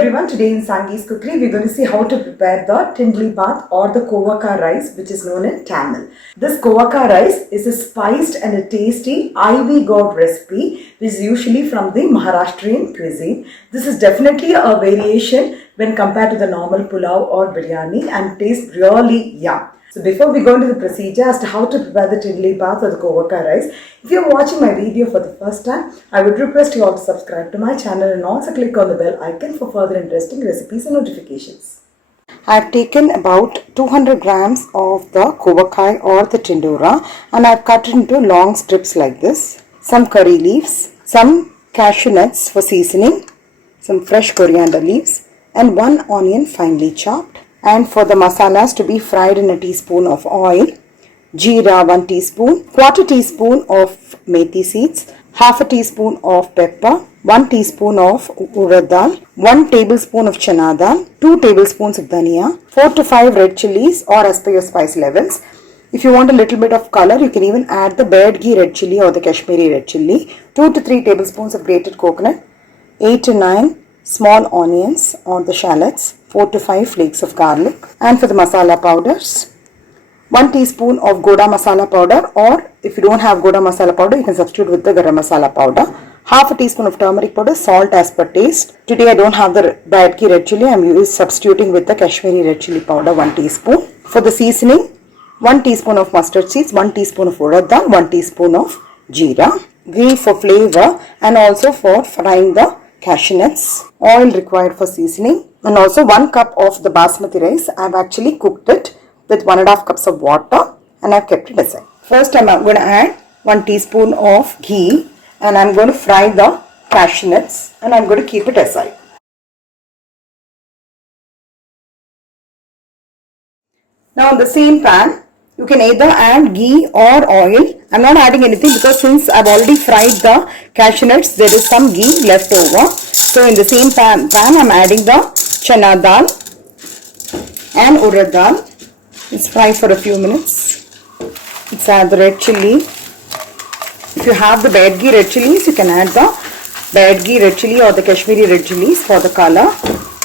everyone, today in Sangi's Cookery we are going to see how to prepare the Tindli bath or the Kovakkai rice, which is known in Tamil. This Kovakkai rice is a spiced and a tasty IV Gourd recipe which is usually from the Maharashtrian cuisine. This is definitely a variation when compared to the normal pulao or biryani and tastes really yum. So before we go into the procedure as to how to prepare the Tindli bath or the Kovakkai rice, if you are watching my video for the first time, I would request you all to subscribe to my channel and also click on the bell icon for further interesting recipes and notifications. I have taken about 200 grams of the Kovakkai or the Tindora and I have cut it into long strips like this. Some curry leaves, some cashew nuts for seasoning, some fresh coriander leaves and one onion finely chopped. And for the masalas to be fried in a teaspoon of oil, jeera 1 teaspoon, quarter teaspoon of methi seeds, half a teaspoon of pepper, 1 teaspoon of urad dal, 1 tablespoon of channa dal, 2 tablespoons of dania, 4 to 5 red chillies or as per your spice levels. If you want a little bit of color, you can even add the bared ghee red chilli or the Kashmiri red chilli, 2 to 3 tablespoons of grated coconut, 8 to 9 small onions or the shallots, 4 to 5 flakes of garlic. And for the masala powders, 1 teaspoon of goda masala powder, or if you don't have goda masala powder, you can substitute with the garam masala powder. Half a teaspoon of turmeric powder, salt as per taste. Today I don't have the bared ghee red chilli, I am substituting with the Kashmiri red chilli powder 1 teaspoon. For the seasoning, 1 teaspoon of mustard seeds, 1 teaspoon of urad dal, 1 teaspoon of jeera. Ghee for flavor and also for frying the cashew nuts. Oil required for seasoning. And also 1 cup of the basmati rice. I have actually cooked it with 1.5 cups of water and I have kept it aside. First I am going to add 1 teaspoon of ghee and I am going to fry the cashew nuts and I am going to keep it aside. Now in the same pan, you can either add ghee or oil. I am not adding anything because since I have already fried the cashew nuts, there is some ghee left over. So in the same pan I am adding the channa dal and urad dal. Let's fry for a few minutes. Let's add the red chilli. If you have the bared ghee red chillies, you can add the bared ghee red chilli or the Kashmiri red chillies for the color.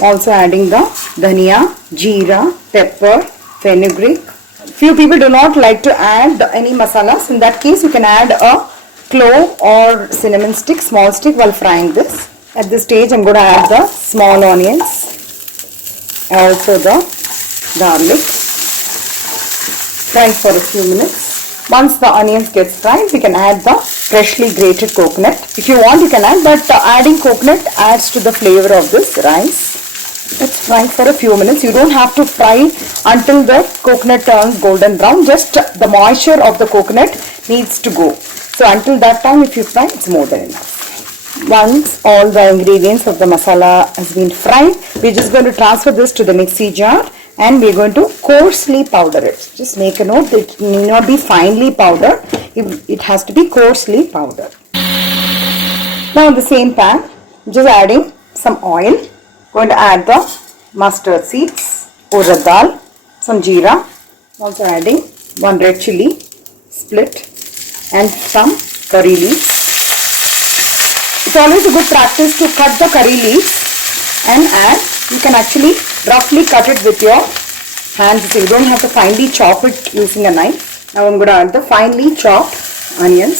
Also adding the dania, jeera, pepper, fenugreek. Few people do not like to add any masalas. In that case, you can add a clove or cinnamon stick, small stick while frying this. At this stage, I am going to add the small onions, also the garlic. Fry for a few minutes. Once the onions get fried, we can add the freshly grated coconut. If you want, you can add, but adding coconut adds to the flavor of this rice. Let's fry for a few minutes. You don't have to fry until the coconut turns golden brown. Just the moisture of the coconut needs to go. So until that time, if you fry, it's more than enough. Once all the ingredients of the masala has been fried, we're just going to transfer this to the mixie jar and we're going to coarsely powder it. Just make a note that it need not be finely powdered. It has to be coarsely powdered. Now in the same pan, just adding some oil. Going to add the mustard seeds, urad dal, some jeera, also adding 1 red chilli split and some curry leaves. It's always a good practice to cut the curry leaves and add. You can actually roughly cut it with your hands, so you don't have to finely chop it using a knife. Now I'm going to add the finely chopped onions.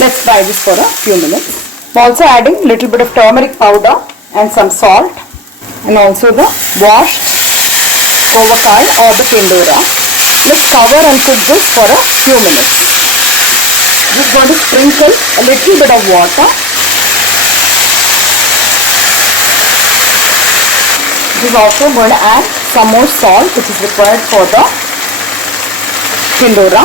Let's fry this for a few minutes. I'm also adding a little bit of turmeric powder and some salt and also the washed Kovakkai or the Tindora. Let's cover and cook this for a few minutes. Just going to sprinkle a little bit of water. This is also going to add some more salt which is required for the Tindora.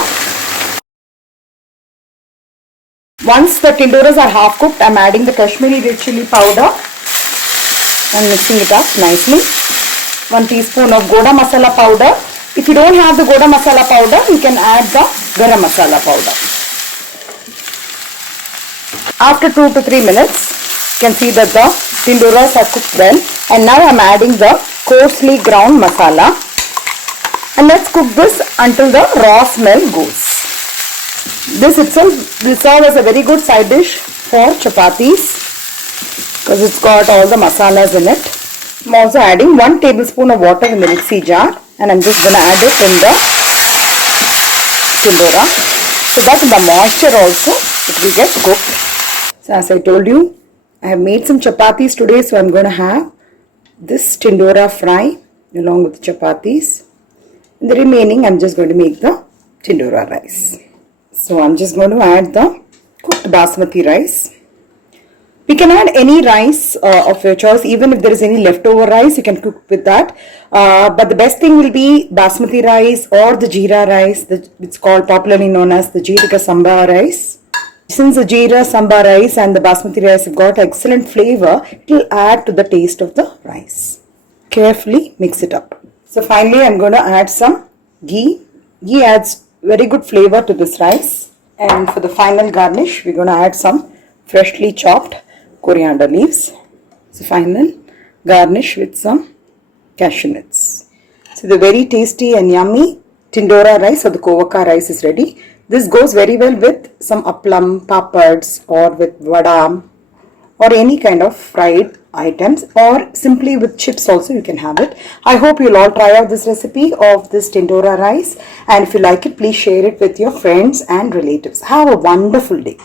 Once the Tindoras are half cooked, I am adding the Kashmiri red chilli powder and mixing it up nicely. 1 teaspoon of goda masala powder. If you don't have the goda masala powder, you can add the garam masala powder. After 2 to 3 minutes, you can see that the tindoras are cooked well. And now I am adding the coarsely ground masala. And let's cook this until the raw smell goes. This itself will serve as a very good side dish for chapatis. because it's got all the masalas in it. I'm also adding 1 tablespoon of water in the mixie jar, and I'm just going to add it in the Tindora, so that the moisture also it will get cooked. So as I told you, I have made some chapatis today, so I'm going to have this Tindora fry along with the chapatis. And the remaining I'm just going to make the Tindora rice. So I'm just going to add the cooked basmati rice. We can add any rice of your choice, even if there is any leftover rice, you can cook with that. But the best thing will be basmati rice or the jeera rice, it's called popularly known as the jeera samba rice. Since the jeera samba rice and the basmati rice have got excellent flavor, it will add to the taste of the rice. Carefully mix it up. So finally I'm going to add some ghee. Ghee adds very good flavor to this rice. And for the final garnish, we're going to add some freshly chopped coriander leaves. So final garnish with some cashew nuts. So the very tasty and yummy Tindora rice or the Kovakkai rice is ready. This goes very well with some appalam, papads or with vada or any kind of fried items, or simply with chips also you can have it. I hope you'll all try out this recipe of this Tindora rice, and if you like it, please share it with your friends and relatives. Have a wonderful day.